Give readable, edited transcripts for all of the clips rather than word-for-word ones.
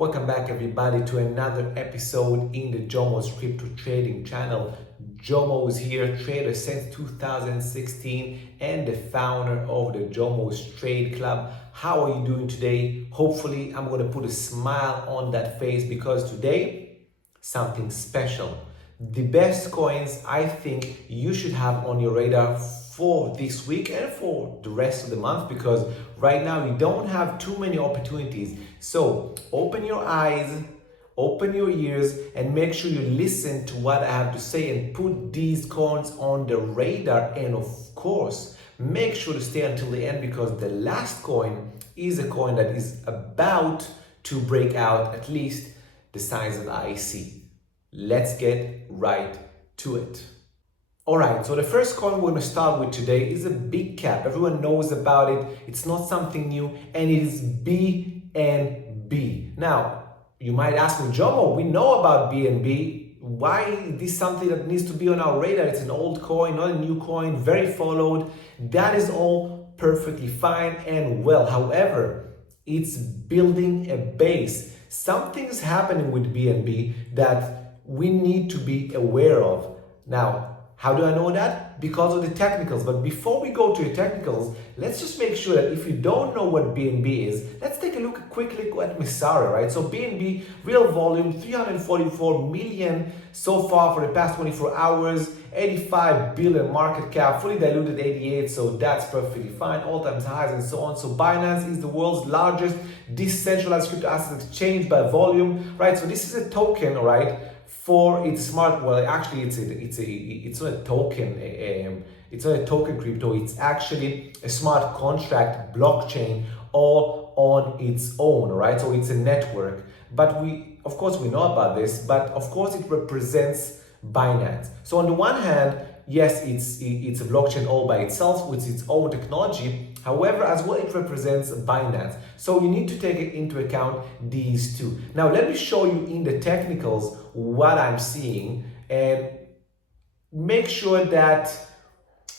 Welcome back everybody to another episode in the Jomo's crypto trading channel. Jomo is here, trader since 2016 and the founder of the Jomo's Trade Club. How are you doing today? Hopefully I'm going to put a smile on that face because today something special. The best coins I think you should have on your radar for this week and for the rest of the month, because right now you don't have too many opportunities. So open your eyes, open your ears, and make sure you listen to what I have to say and put these coins on the radar. And of course, make sure to stay until the end, because the last coin is a coin that is about to break out at least the size of the IC. Let's get right to it. Alright, so the first coin we're going to start with today is a big cap. Everyone knows about it. It's not something new, and it is BNB. Now, you might ask me, Jomo, we know about BNB. Why is this something that needs to be on our radar? It's an old coin, not a new coin, very followed. That is all perfectly fine and well. However, it's building a base. Something's happening with BNB that we need to be aware of. Now, how do I know that? Because of the technicals. But before we go to the technicals, let's just make sure that if you don't know what BNB is, let's take a quick look at Messari, right? So BNB, real volume, 344 million so far for the past 24 hours, 85 billion market cap, fully diluted 88, so that's perfectly fine, all-time highs and so on. So Binance is the world's largest decentralized crypto asset exchange by volume, right? So this is a token, right? For its smart, well, actually, it's not a token. It's not a token crypto. It's actually a smart contract blockchain all on its own, right? So it's a network. But of course, we know about this. But of course, it represents Binance. So on the one hand, yes, it's a blockchain all by itself with its own technology. However, as well, it represents Binance. So you need to take into account these two. Now, let me show you in the technicals what I'm seeing and make sure that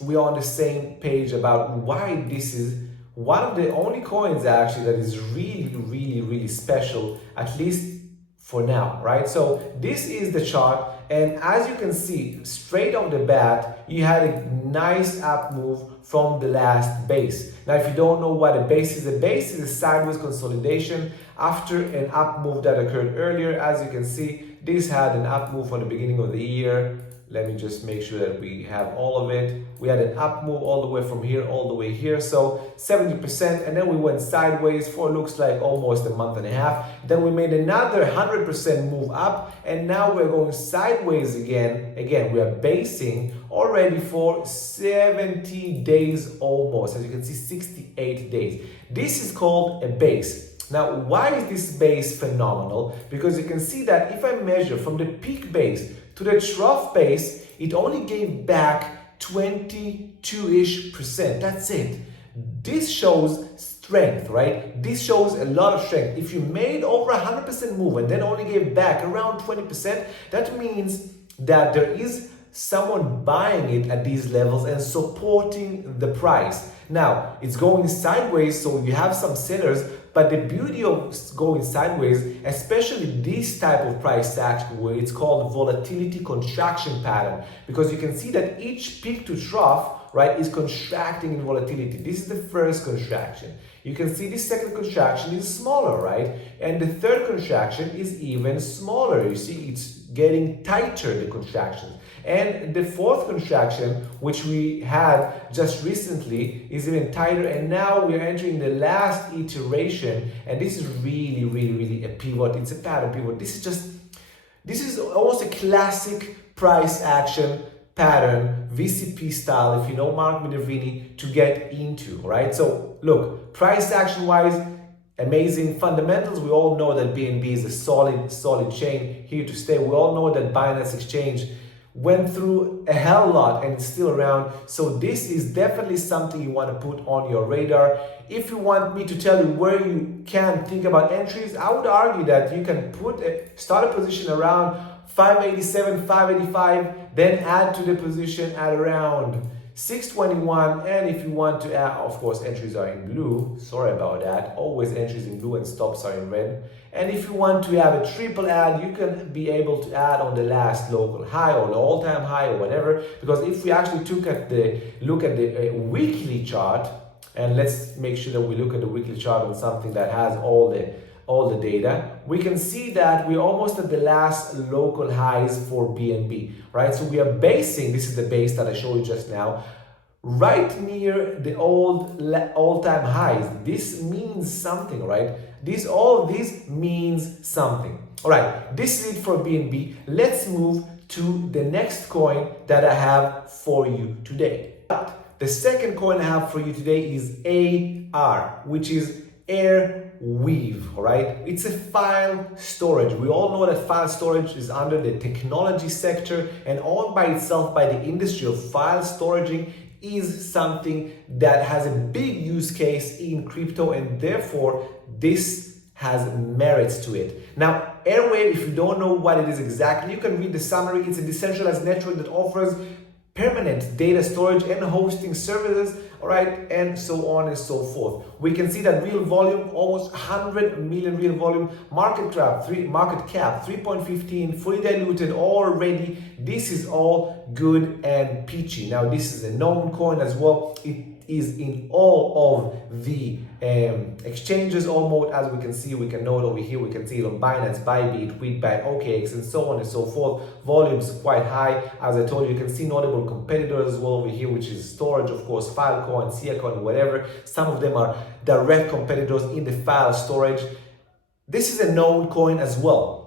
we are on the same page about why this is one of the only coins actually that is really special, at least for now, right? So this is the chart, and as you can see, straight off the bat, you had a nice up move from the last base. Now, if you don't know what a base is a sideways consolidation after an up move that occurred earlier. As you can see, this had an up move from the beginning of the year. Let me just make sure that we have all of it. We had an up move all the way from here, all the way here. So 70%, and then we went sideways for looks like almost a month and a half. Then we made another 100% move up, and now we're going sideways again. Again, we are basing already for 70 days almost. As you can see, 68 days. This is called a base. Now, why is this base phenomenal? Because you can see that if I measure from the peak base to the trough base, it only gave back 22-ish%. That's it. This shows strength, right? This shows a lot of strength. If you made over 100% move and then only gave back around 20%, that means that there is someone buying it at these levels and supporting the price. Now, it's going sideways, so you have some sellers, but the beauty of going sideways, especially this type of price action where it's called volatility contraction pattern, because you can see that each peak to trough, right, is contracting in volatility. This is the first contraction. You can see the second contraction is smaller, right? And the third contraction is even smaller. You see, it's getting tighter, the contractions. And the fourth contraction, which we had just recently, is even tighter. And now we're entering the last iteration. And this is really a pivot. It's a pattern pivot. This is almost a classic price action pattern, VCP style, if you know Mark Minervini, to get into, right? So look, price action wise, amazing fundamentals. We all know that BNB is a solid chain here to stay. We all know that Binance Exchange went through a hell lot and it's still around. So this is definitely something you want to put on your radar. If you want me to tell you where you can think about entries, I would argue that you can start a position around 587, 585, then add to the position at around 621. And if you want to add, of course, entries are in blue. Sorry about that. Always entries in blue and stops are in red. And if you want to have a triple add, you can be able to add on the last local high or the all-time high or whatever. Because if we actually look at the weekly chart, and let's make sure that we look at the weekly chart on something that has all the data, we can see that we're almost at the last local highs for BNB, right? So we are basing, this is the base that I showed you just now, right near the all-time highs. This means something, right? All this means something. All right, this is it for BNB. Let's move to the next coin that I have for you today. The second coin I have for you today is AR, which is Airweave, all right? It's a file storage. We all know that file storage is under the technology sector, and all by itself by the industry of file storage is something that has a big use case in crypto, and therefore this has merits to it. Now, Airwave, if you don't know what it is exactly, you can read the summary. It's a decentralized network that offers permanent data storage and hosting services, all right, and so on and so forth. We can see that real volume, almost 100 million real volume, market cap 3.15, fully diluted already. This is all good and peachy. Now, this is a known coin as well. It is in all of the exchanges almost, as we can see. We can note over here, we can see it on Binance, Bybit, Weedbit, OKX, and so on and so forth. Volumes quite high. As I told you, you can see notable competitors as well over here, which is storage, of course, Filecoin, Siacoin, whatever. Some of them are direct competitors in the file storage. This is a known coin as well.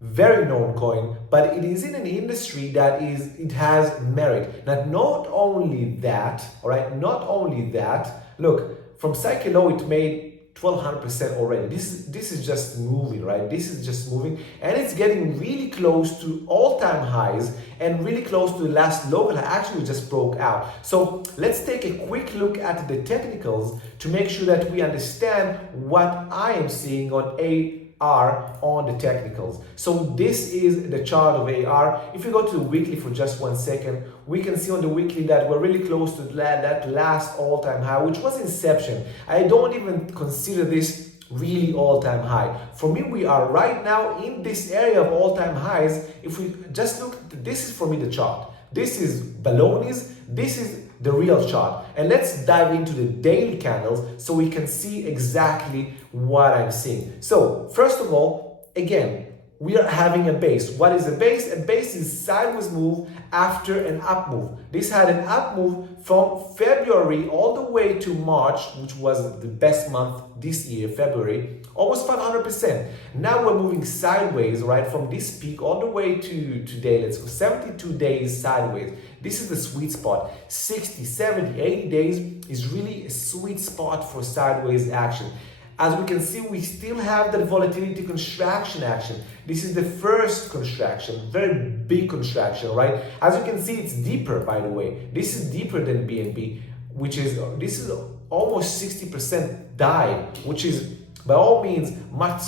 Very known coin, but it is in an industry that it has merit. Now, not only that, all right, not only that, look, from Psyche Low it made 1200% already. This is just moving, right? This is just moving, and it's getting really close to all-time highs and really close to the last local high. Actually, we just broke out. So let's take a quick look at the technicals to make sure that we understand what I am seeing on AR on the technicals. So this is the chart of AR. If you go to the weekly for just 1 second, we can see on the weekly that we're really close to that last all-time high, which was inception. I don't even consider this really all-time high. For me, we are right now in this area of all-time highs. If we just look, this is for me the chart. This is balonies. This is the real chart. And let's dive into the daily candles so we can see exactly what I'm seeing. So first of all, again, we are having a base. What is a base? A base is sideways move after an up move. This had an up move from February all the way to March, which was the best month this year, February, almost 500%. Now we're moving sideways, right, from this peak all the way to today. Let's go 72 days sideways. This is the sweet spot. 60, 70, 80 days is really a sweet spot for sideways action. As we can see, we still have that volatility contraction action. This is the first contraction, very big contraction, right? As you can see, it's deeper, by the way. This is deeper than BNB, this is almost 60% dive, which is by all means much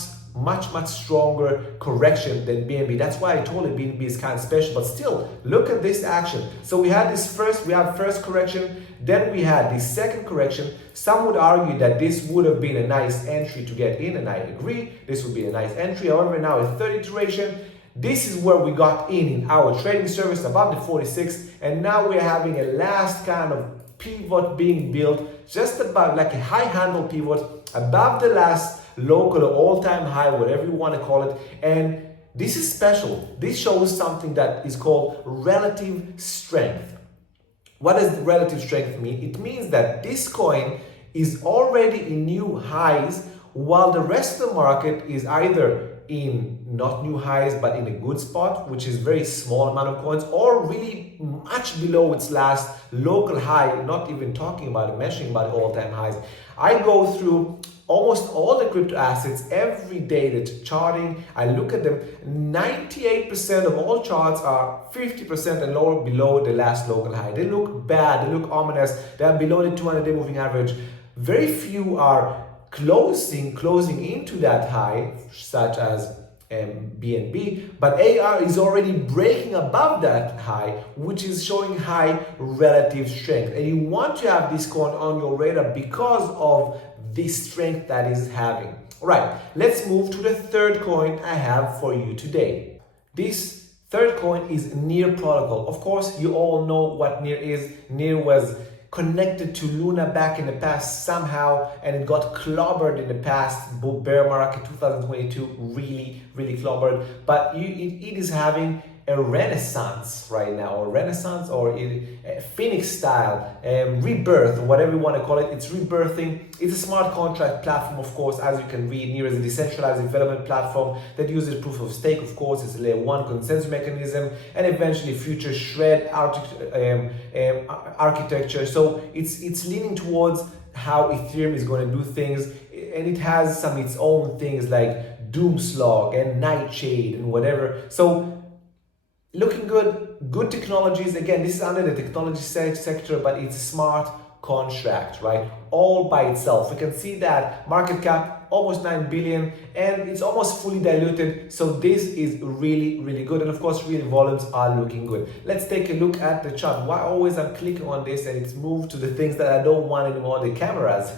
stronger correction than BNB. That's why I told you BNB is kind of special, but still, look at this action. So we have first correction, then we had the second correction. Some would argue that this would have been a nice entry to get in, and I agree, this would be a nice entry. However, now a third iteration, this is where we got in our trading service above the 46, and now we're having a last kind of pivot being built, just about like a high handle pivot above the last local or all-time high, whatever you want to call it. And this is special. This shows something that is called relative strength. What does relative strength mean? It means that this coin is already in new highs, while the rest of the market is either in not new highs but in a good spot, which is very small amount of coins, or really much below its last local high, not even talking about it, mentioning about all-time highs. I go through almost all the crypto assets every day, the charting, I look at them. 98% of all charts are 50% and lower below the last local high. They look bad, they look ominous, they are below the 200-day moving average. Very few are closing into that high, such as BNB, but AR is already breaking above that high, which is showing high relative strength. And you want to have this coin on your radar because of this strength that is having. All right, let's move to the third coin I have for you today. This third coin is Near protocol. Of course, you all know what Near is. Near was connected to Luna back in the past somehow, and it got clobbered in the past. Bear market 2022 really clobbered, but it is having a renaissance right now, or renaissance, or a phoenix style rebirth, whatever you want to call it. It's rebirthing. It's a smart contract platform, of course, as you can read. Near is a decentralized development platform that uses proof of stake, of course. It's a layer 1 consensus mechanism, and eventually future shred architecture. So it's leaning towards how Ethereum is going to do things, and it has some its own things like Doomslog and Nightshade and whatever. So looking good technologies. Again, this is under the technology sector, but it's a smart contract, right? All by itself. We can see that market cap almost 9 billion, and it's almost fully diluted. So this is really good. And of course, real volumes are looking good. Let's take a look at the chart. Why always I'm clicking on this and it's moved to the things that I don't want anymore, the cameras,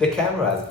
the cameras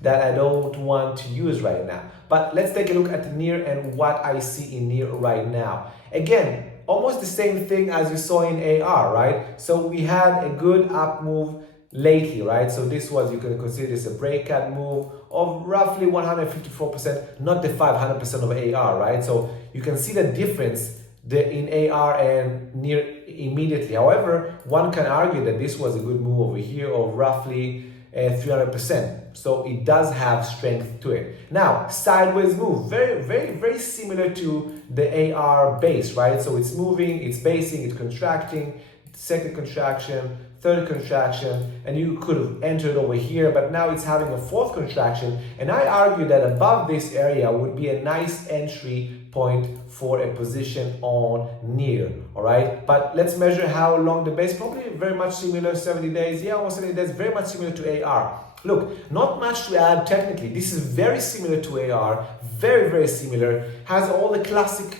that I don't want to use right now. But let's take a look at Near and what I see in Near right now. Again, almost the same thing as you saw in AR, right? So we had a good up move lately, right? So this was, you can consider this a breakout move of roughly 154%, not the 500% of AR, right? So you can see the difference in AR and Near immediately. However, one can argue that this was a good move over here of roughly 300%. So it does have strength to it. Now, sideways move, very similar to the AR base, right? So it's moving, it's basing, it's contracting, second contraction, third contraction, and you could have entered over here, but now it's having a fourth contraction. And I argue that above this area would be a nice entry point for a position on Near, all right? But let's measure how long the base, probably very much similar, 70 days, yeah, almost 70 days, very much similar to AR. Look, not much to add technically. This is very similar to AR, very similar, has all the classic,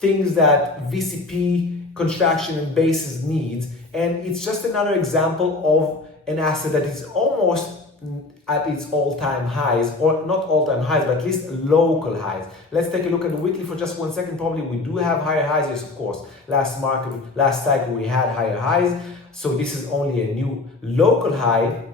things that VCP contraction and basis needs. And it's just another example of an asset that is almost at its all-time highs, or not all-time highs, but at least local highs. Let's take a look at the weekly for just 1 second. Probably we do have higher highs, yes, of course. Last cycle we had higher highs. So this is only a new local high,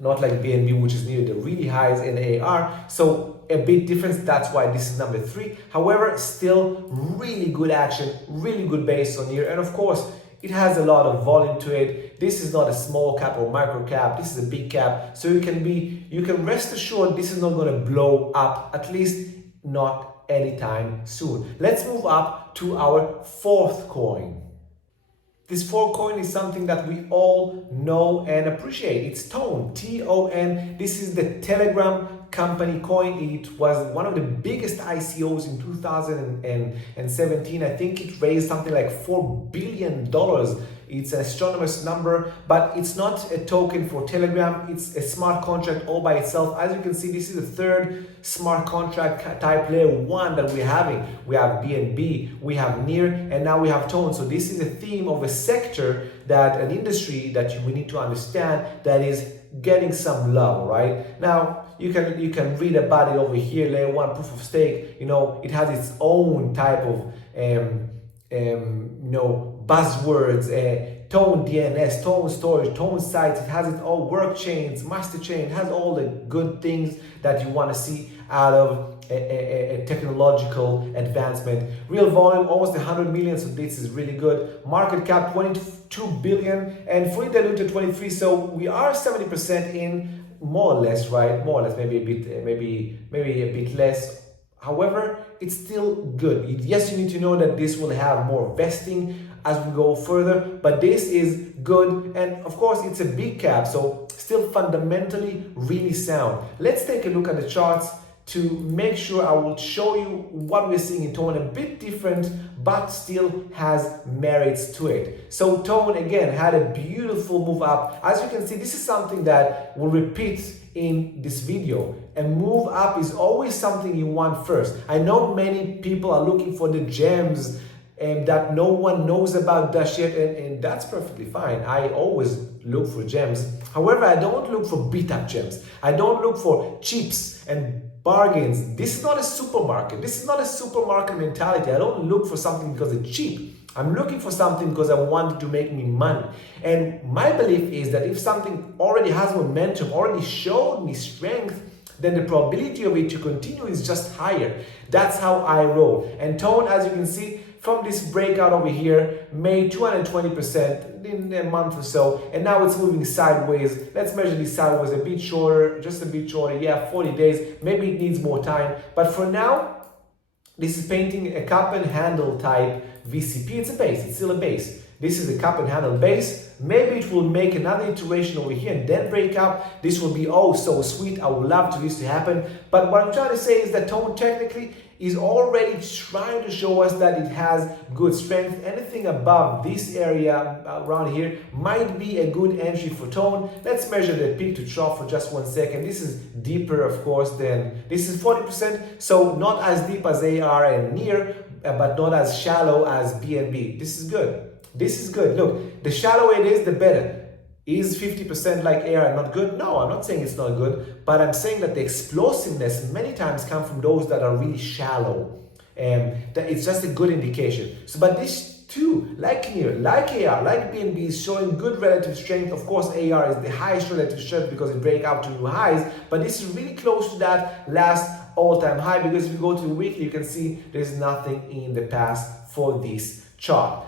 not like BNB, which is near the really highs in AR. So a bit difference, that's why this is number 3. However, still really good action, really good base on here. And of course, it has a lot of volume to it. This is not a small cap or micro cap. This is a big cap. So you can rest assured this is not going to blow up, at least not anytime soon. Let's move up to our fourth coin. This fourth coin is something that we all know and appreciate. It's Tone, T-O-N. This is the Telegram company coin. It was one of the biggest ICOs in 2017. I think it raised something like $4 billion. It's an astronomous number, but it's not a token for Telegram. It's a smart contract all by itself. As you can see, this is the third smart contract type layer 1 that we're having. We have BNB, we have Near, and now we have Tone. So this is a theme of a sector, that an industry that we need to understand, that is getting some love, right? Now, you can read about it over here, layer 1 proof of stake. It has its own type of buzzwords, Tone DNS, Tone storage, Tone sites. It has its own work chains, master chain. It has all the good things that you want to see out of a technological advancement. Real volume almost 100 million, so this is really good. Market cap 22 billion and fully diluted 23. So we are 70% in, more or less, right? More or less, maybe a bit less. However, it's still good. Yes, you need to know that this will have more vesting as we go further, but this is good. And of course, it's a big cap, so still fundamentally really sound. Let's take a look at the charts to make sure. I will show you what we're seeing in Tone, a bit different, but still has merits to it. So Tone, again, had a beautiful move up. As you can see, this is something that will repeat in this video. A move up is always something you want first. I know many people are looking for the gems, that no one knows about just yet, and that's perfectly fine. I always look for gems. However, I don't look for beat up gems. I don't look for cheaps and bargains. This is not a supermarket. This is not a supermarket mentality. I don't look for something because it's cheap. I'm looking for something because I want it to make me money. And my belief is that if something already has momentum, already showed me strength, then the probability of it to continue is just higher. That's how I roll. And Tone, as you can see, from this breakout over here, made 220% in a month or so, and now it's moving sideways. Let's measure this sideways a bit shorter, just a bit shorter. Yeah, 40 days. Maybe it needs more time. But for now, this is painting a cup and handle type VCP. It's a base. It's still a base. This is a cup and handle base. Maybe it will make another iteration over here and then break up. This will be oh so sweet. I would love this to happen. But what I'm trying to say is that Tone technically is already trying to show us that it has good strength. Anything above this area around here might be a good entry for Tone. Let's measure the peak to trough for just 1 second. This is deeper, of course, than this is 40%. So not as deep as AR and near, but not as shallow as BNB. This is good. This is good. Look, the shallower it is, the better. Is 50% like AR not good? No, I'm not saying it's not good, but I'm saying that the explosiveness many times come from those that are really shallow. That it's just a good indication. So, but this too, like near, like AR, like BNB is showing good relative strength. Of course, AR is the highest relative strength because it break out to new highs, but this is really close to that last all-time high, because if you go to the weekly, you can see there's nothing in the past for this chart.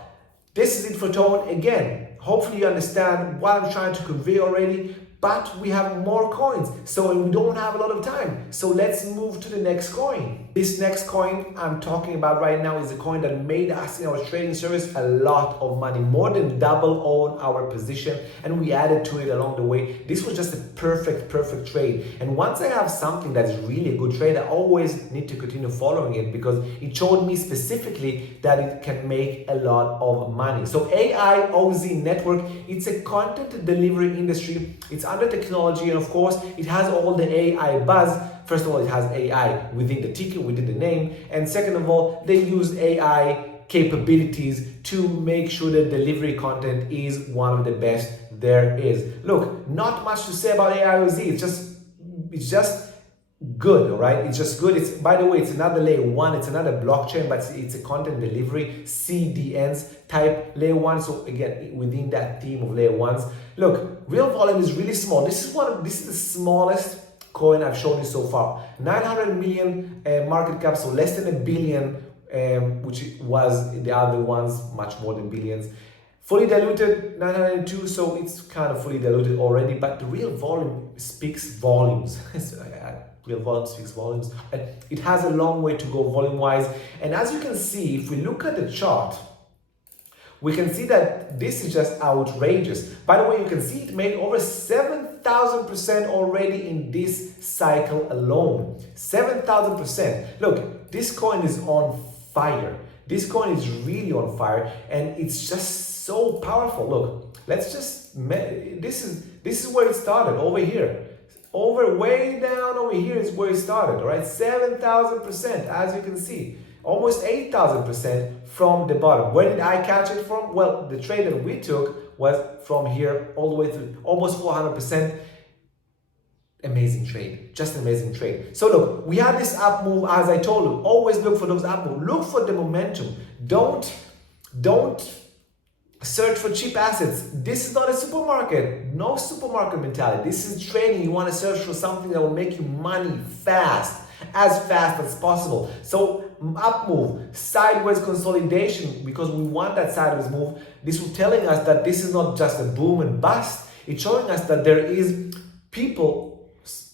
This is it for Tone. Again, hopefully you understand what I'm trying to convey already, but we have more coins, so we don't have a lot of time. So let's move to the next coin. This next coin I'm talking about right now is a coin that made us in our trading service a lot of money, more than double on our position, and we added to it along the way. This was just a perfect trade. And once I have something that is really a good trade, I always need to continue following it because it showed me specifically that it can make a lot of money. So AIOZ network, it's a content delivery industry. It's under technology, and of course it has all the AI buzz. First of all, it has AI within the ticket, within the name, and second of all, they use AI capabilities to make sure that delivery content is one of the best there is. Look, not much to say about AIOZ. It's just good, all right? It's just good. It's, by the way, it's another layer one. It's another blockchain, but it's a content delivery CDNs type layer one. So again, within that theme of layer ones, look, real volume is really small. This is the smallest coin I've shown you so far. 900 million market cap, so less than a billion, which was the other ones, much more than billions. Fully diluted, 902, so it's kind of fully diluted already, but the real volume speaks volumes. Real volume speaks volumes. It has a long way to go volume-wise, and as you can see, if we look at the chart, we can see that this is just outrageous. By the way, you can see it made over 7,000% already in this cycle alone. 7,000%. Look, this coin is on fire. This coin is really on fire, and it's just so powerful. Look, let's just, this is where it started, over here. Way down over here is where it started, all right? 7,000%, as you can see. Almost 8,000% from the bottom. Where did I catch it from? Well, the trade that we took was from here all the way through, almost 400%. Amazing trade, just an amazing trade. So look, we had this up move, as I told you, always look for those up moves. Look for the momentum. Don't search for cheap assets. This is not a supermarket. No supermarket mentality. This is trading. You want to search for something that will make you money fast as possible. So up move, sideways consolidation, because we want that sideways move. This is telling us that this is not just a boom and bust. It's showing us that there is people,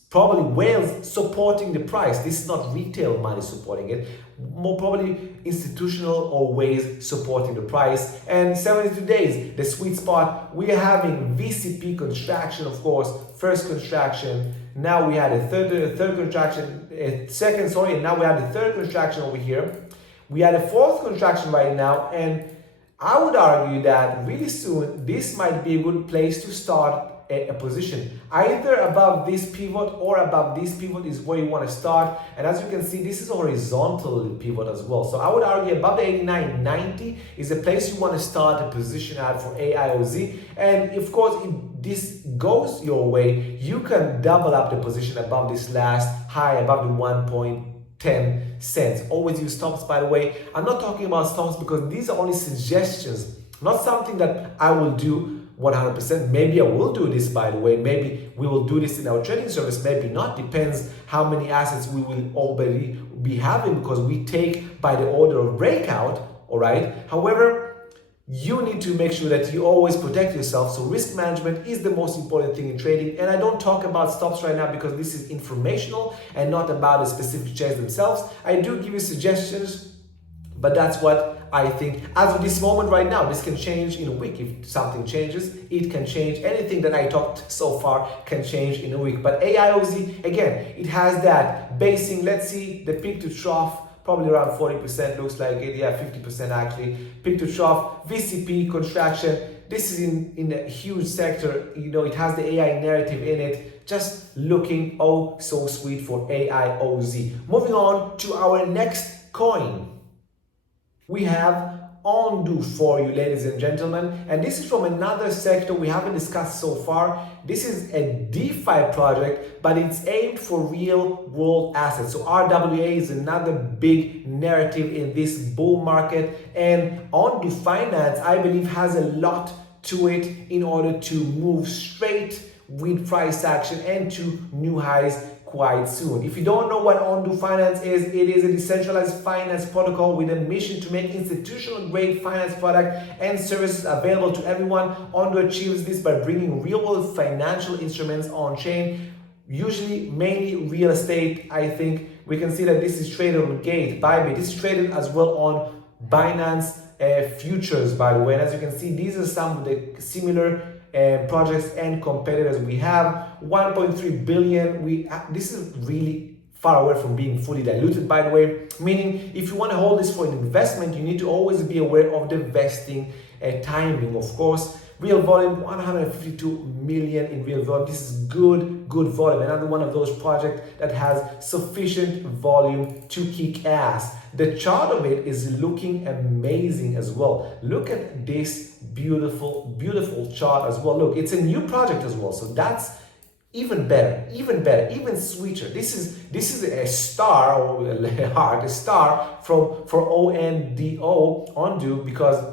probably whales, supporting the price. This is not retail money supporting it, more probably institutional or ways supporting the price. And 72 days, the sweet spot, we are having VCP contraction, of course, first contraction. Now we had a third contraction, and now we have the third contraction over here. We had a fourth contraction right now, and I would argue that really soon this might be a good place to start a position. Either above this pivot or above this pivot is where you want to start. And as you can see, this is a horizontal pivot as well. So I would argue above the 89.90 is a place you want to start a position at for AIOZ. And of course, if this goes your way, you can double up the position above this last high, above the 1.10 cents. Always use stops, by the way. I'm not talking about stops because these are only suggestions, not something that I will do 100%. Maybe I will do this, by the way. Maybe we will do this in our trading service, maybe not. Depends how many assets we will already be having, because we take by the order of breakout, all right? However, you need to make sure that you always protect yourself. So risk management is the most important thing in trading. And I don't talk about stops right now because this is informational and not about the specific trades themselves. I do give you suggestions, but that's what I think. As of this moment right now, this can change in a week. If something changes, it can change. Anything that I talked so far can change in a week. But AIOZ, again, it has that basing. Let's see the peak to trough, probably around 40%, looks like it. Yeah, 50% actually. Peak to trough, VCP, contraction. This is in a huge sector. You know, it has the AI narrative in it. Just looking oh so sweet for AIOZ. Moving on to our next coin. We have Ondu for you, ladies and gentlemen, and this is from another sector we haven't discussed so far. This is a DeFi project, but it's aimed for real world assets. So RWA is another big narrative in this bull market, and Ondu Finance, I believe, has a lot to it in order to move straight with price action and to new highs quite soon. If you don't know what Ondu Finance is, it is a decentralized finance protocol with a mission to make institutional grade finance product and services available to everyone. Ondu achieves this by bringing real world financial instruments on chain, usually mainly real estate. I think we can see that this is traded on Gate, Bybit. This is traded as well on Binance futures, by the way. And as you can see, these are some of the similar projects and competitors we have. 1.3 billion. This is really far away from being fully diluted, by the way, meaning if you want to hold this for an investment, you need to always be aware of the vesting timing. Of course, real volume, 152 million in real volume. This is good volume. Another one of those projects that has sufficient volume to kick ass. The chart of it is looking amazing as well. Look at this beautiful chart as well. Look, it's a new project as well, so that's even better, even sweeter. This is a star, or a heart, a star for Ondu, because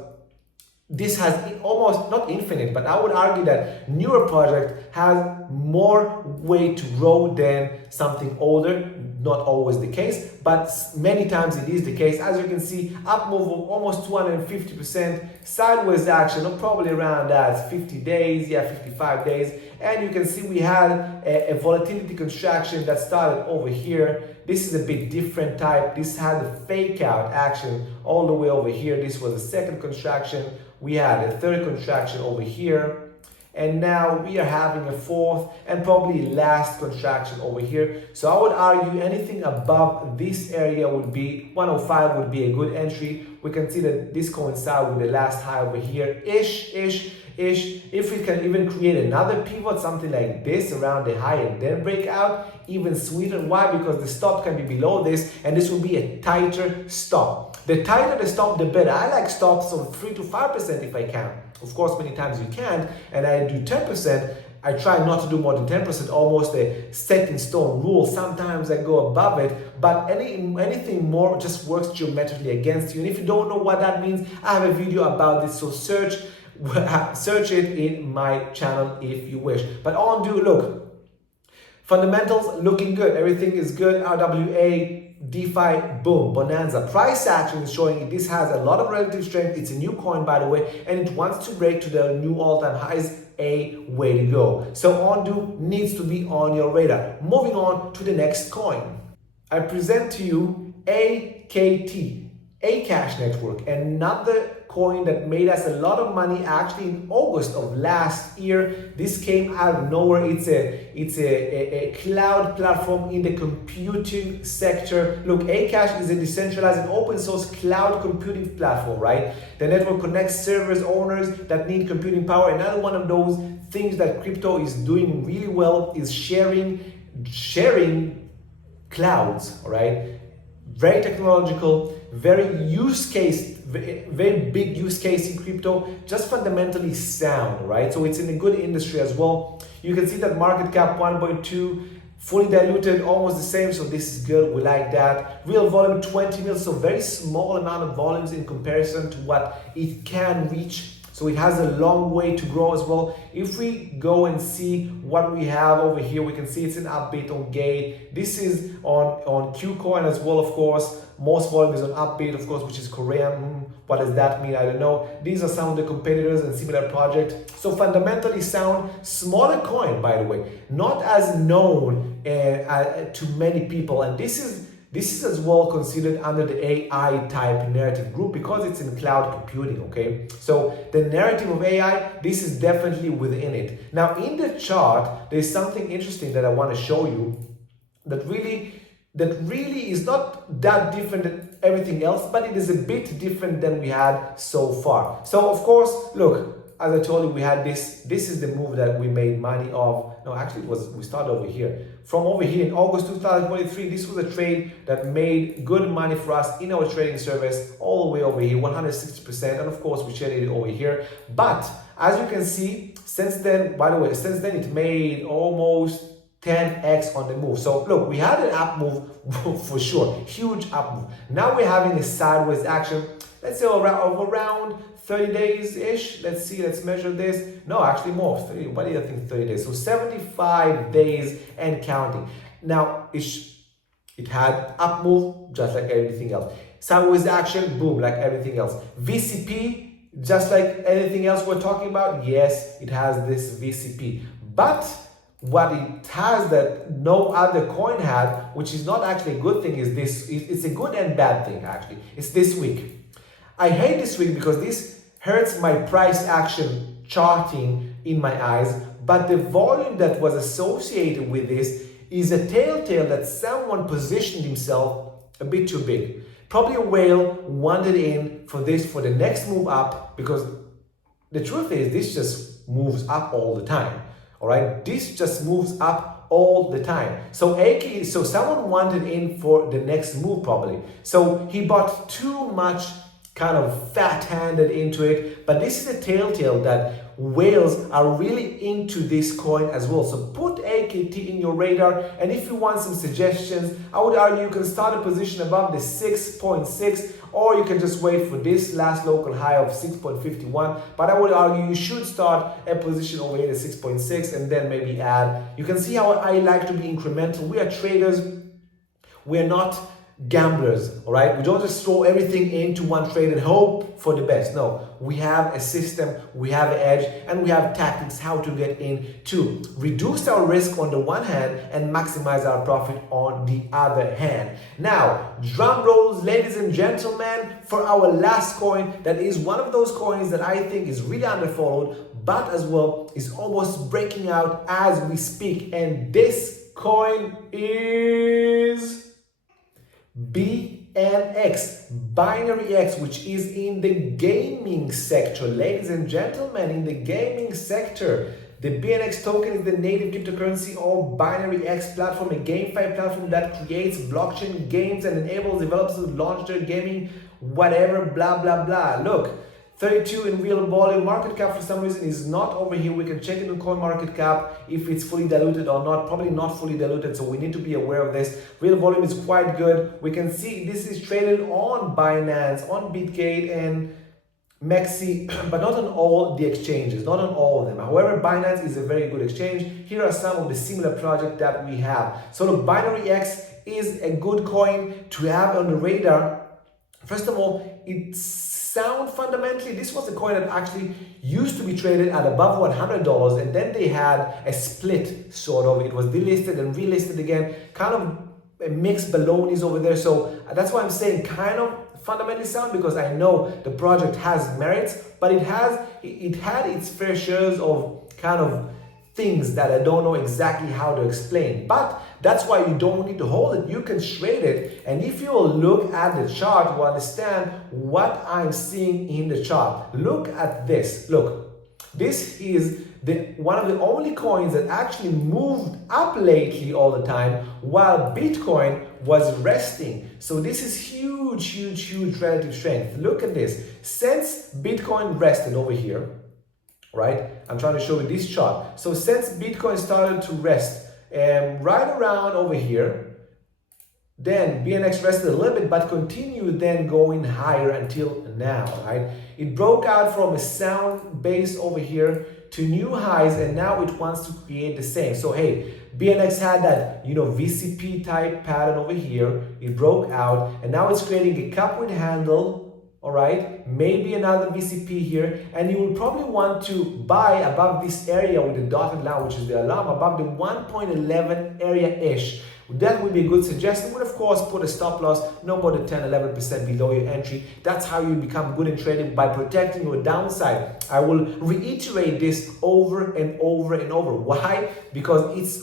this has almost not infinite, but I would argue that newer project has more way to grow than something older. Not always the case, but many times it is the case. As you can see, up move of almost 250%, sideways action of probably around that 50 days, 55 days. And you can see we had a volatility contraction that started over here. This is a bit different type. This had a fake out action all the way over here. This was the second contraction. We had a third contraction over here. And now we are having a fourth and probably last contraction over here. So I would argue anything above this area would be 105 would be a good entry. We can see that this coincides with the last high over here, ish. If we can even create another pivot, something like this around the high and then break out, even sweeter. Why? Because the stop can be below this, and this will be a tighter stop. The tighter the stop, the better. I like stops of 3 to 5% if I can. Of course, many times you can't, and I do 10%. I try not to do more than 10%, almost a set in stone rule. Sometimes I go above it, but anything more just works geometrically against you. And if you don't know what that means, I have a video about this, so search it in my channel if you wish. But Ondu, look, fundamentals looking good, everything is good. RWA, DeFi, boom, bonanza. Price action is showing this has a lot of relative strength. It's a new coin, by the way, and it wants to break to the new all-time highs. A way to go. So Ondu needs to be on your radar. Moving on to the next coin. I present to you AKT, Akash Network, another coin that made us a lot of money actually in August of last year. This came out of nowhere. It's a cloud platform in the computing sector. Look, Akash is a decentralized and open source cloud computing platform, right? The network connects servers owners that need computing power. Another one of those things that crypto is doing really well is sharing clouds, all right? Very technological, very use case, very big use case in crypto, just fundamentally sound, right? So it's in a good industry as well. You can see that market cap 1.2, fully diluted, almost the same, so this is good, we like that. Real volume 20 mil, so very small amount of volumes in comparison to what it can reach. So it has a long way to grow as well. If we go and see what we have over here, we can see it's an upbeat on Gate. This is on Qcoin as well, of course. Most volume is on Upbeat, of course, which is Korean. What does that mean? I don't know. These are some of the competitors and similar projects. So fundamentally sound, smaller coin, by the way, not as known to many people. And this is as well considered under the AI type narrative group because it's in cloud computing, okay? So the narrative of AI, this is definitely within it. Now in the chart, there's something interesting that I want to show you that really is not that different than everything else, but it is a bit different than we had so far. So of course, look, as I told you, we had this is the move that we made money of. No, actually we started over here. From over here in August 2023, this was a trade that made good money for us in our trading service all the way over here, 160%. And of course, we traded it over here. But as you can see, since then, by the way, since then it made almost 10x on the move. So look, we had an up move for sure, huge up move. Now we're having a sideways action, let's say around 30 days-ish. Let's see, let's measure this. No, actually more, 30, what do you think 30 days? So 75 days and counting. Now, it had up move, just like everything else. Sideways action, boom, like everything else. VCP, just like anything else we're talking about, yes, it has this VCP. But what it has that no other coin had, which is not actually a good thing, is this. It's a good and bad thing, actually. It's this week. I hate this week because this hurts my price action charting in my eyes, but the volume that was associated with this is a telltale that someone positioned himself a bit too big. Probably a whale wanted in for the next move up, because the truth is this just moves up all the time. All right, this just moves up all the time. So someone wanted in for the next move probably. So he bought too much, kind of fat-handed into it. But this is a telltale that whales are really into this coin as well. So put AKT in your radar. And if you want some suggestions, I would argue you can start a position above the 6.6, or you can just wait for this last local high of 6.51. But I would argue you should start a position over here at 6.6 and then maybe add. You can see how I like to be incremental. We are traders. We're not gamblers, all right? We don't just throw everything into one trade and hope for the best. No, we have a system, we have an edge, and we have tactics how to get in to reduce our risk on the one hand and maximize our profit on the other hand. Now, drum rolls, ladies and gentlemen, for our last coin, that is one of those coins that I think is really underfollowed, but as well is almost breaking out as we speak. And this coin is BNX, Binary X, which is in the gaming sector. Ladies and gentlemen, in the gaming sector, the BNX token is the native cryptocurrency of Binary X platform, a GameFi platform that creates blockchain games and enables developers to launch their gaming, whatever, blah, blah, blah. Look, 32 in real volume. Market cap for some reason is not over here. We can check it on coin market cap if it's fully diluted or not. Probably not fully diluted, so we need to be aware of this. Real volume is quite good. We can see this is traded on Binance, on Bitgate and Mexi, but not on all the exchanges, not on all of them. However, Binance is a very good exchange. Here are some of the similar projects that we have. So look, Binary X is a good coin to have on the radar. First of all, it's sound fundamentally. This was a coin that actually used to be traded at above $100, and then they had a split, sort of. It was delisted and relisted again, kind of a mixed balonies over there. So that's why I'm saying kind of fundamentally sound, because I know the project has merits, but it had its fair shares of kind of things that I don't know exactly how to explain. But that's why you don't need to hold it. You can trade it. And if you look at the chart, you understand what I'm seeing in the chart. Look at this. Look, this is one of the only coins that actually moved up lately all the time, while Bitcoin was resting. So this is huge relative strength. Look at this. Since Bitcoin rested over here, right? I'm trying to show you this chart. So since Bitcoin started to rest right around over here, then BNX rested a little bit, but continued then going higher until now, right? It broke out from a sound base over here to new highs, and now it wants to create the same. So hey, BNX had that, VCP type pattern over here. It broke out, and now it's creating a cup with handle. All right, maybe another VCP here, and you will probably want to buy above this area with the dotted line, which is the alarm, above the 1.11 area-ish. That would be a good suggestion. But of course, put a stop loss no more than 10-11% below your entry. That's how you become good in trading, by protecting your downside. I will reiterate this over and over and over. Why? Because it's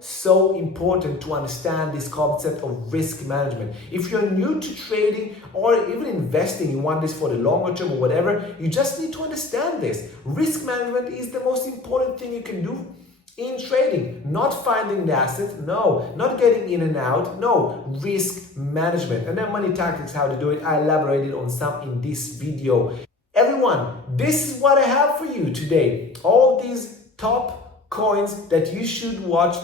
so important to understand this concept of risk management. If you're new to trading or even investing, you want this for the longer term or whatever, you just need to understand this. Risk management is the most important thing you can do in trading. Not finding the asset, no. Not getting in and out, no. Risk management. And then money tactics, how to do it. I elaborated on some in this video. Everyone, this is what I have for you today. All these top coins that you should watch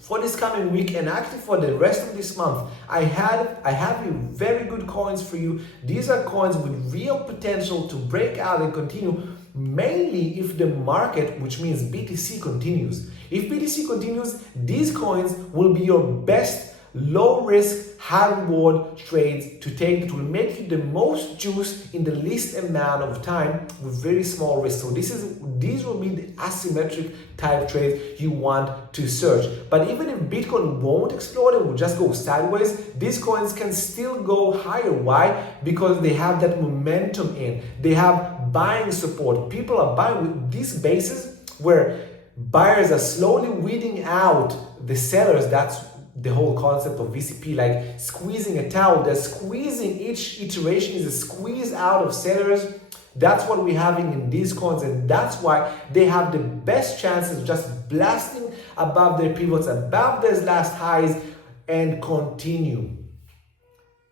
for this coming week, and actually for the rest of this month. I have very good coins for you. These are coins with real potential to break out and continue, mainly if the market, which means BTC, continues. If BTC continues, these coins will be your best low risk, high reward trades to take. It will make you the most juice in the least amount of time with very small risk. So these will be the asymmetric type trades you want to search. But even if Bitcoin won't explode, it will just go sideways, these coins can still go higher. Why? Because they have that momentum in. They have buying support. People are buying with these bases where buyers are slowly weeding out the sellers. That's the whole concept of VCP, like squeezing a towel. They're squeezing, each iteration is a squeeze out of sellers. That's what we're having in these coins, and that's why they have the best chances of just blasting above their pivots, above their last highs, and continue.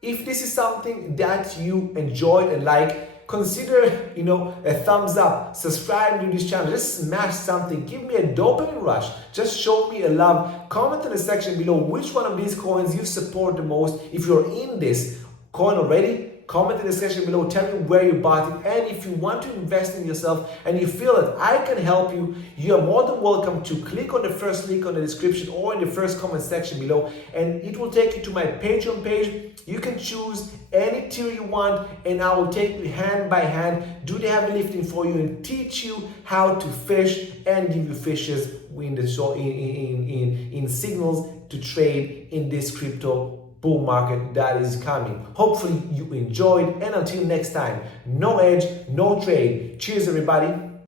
If this is something that you enjoyed and like, consider, a thumbs up, subscribe to this channel, just smash something, give me a dopamine rush, just show me a love. Comment in the section below which one of these coins you support the most. If you're in this coin already, comment in the section below, tell me where you bought it, and if you want to invest in yourself and you feel that I can help you, you are more than welcome to click on the first link on the description or in the first comment section below, and it will take you to my Patreon page. You can choose any tier you want, and I will take you hand by hand, do the heavy lifting for you, and teach you how to fish and give you fishes in signals to trade in this crypto bull market that is coming. Hopefully you enjoyed, and until next time, no edge, no trade. Cheers everybody.